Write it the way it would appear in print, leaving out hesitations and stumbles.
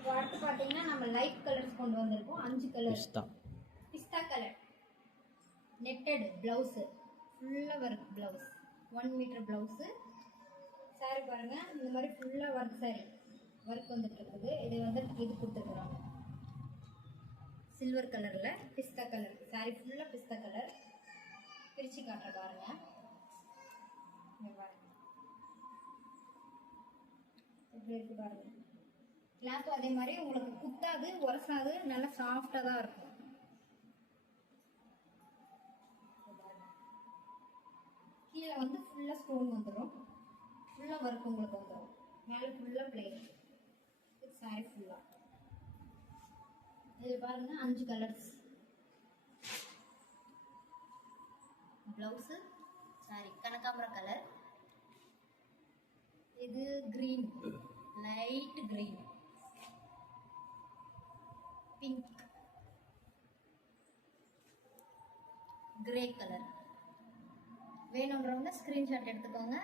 இப்போ அடுத்து பார்த்தீங்கன்னா நம்ம லைட் கலர்ஸ் கொண்டு வந்திருக்கோம். 5 கலர். பிஸ்தா கலர் நெட்டட் ப்ளவுஸு, ஃபுல்லாக work blouse, 1 metre blouse. Sari பாருங்கள், இந்த மாதிரி ஃபுல்லாக ஒர்க் சாரி ஒர்க் வந்துட்டு இருக்குது. இது வந்து இது கொடுத்துருக்குறோம் சில்வர் கலரில். பிஸ்தா கலர் சாரி ஃபுல்லாக பிஸ்தா கலர். பிரித்து காட்டுற பாருங்க. எப்படி இருக்கு பாருங்க. கிளாத்தும் அதே மாதிரி உங்களுக்கு குத்தாது, உரசாது, நல்லா சாஃப்டாக தான் இருக்கும். கீழே வந்து ஃபுல்லாக ஸ்டோன் வந்துடும், ஃபுல்லாக ஒர்க் உங்களுக்கு வந்துடும். மேலே ஃபுல்லாக பிளேன். இது சாரி ஃபுல்லாக. இது பாருங்க 5 கலர்ஸ் ப்ளவுஸு. சாரி கனகாம்பரம் கலர். இது green, light green, pink, grey colour. வேணுன்றவங்க ஸ்க்ரீன்ஷாட் எடுத்துக்கோங்க.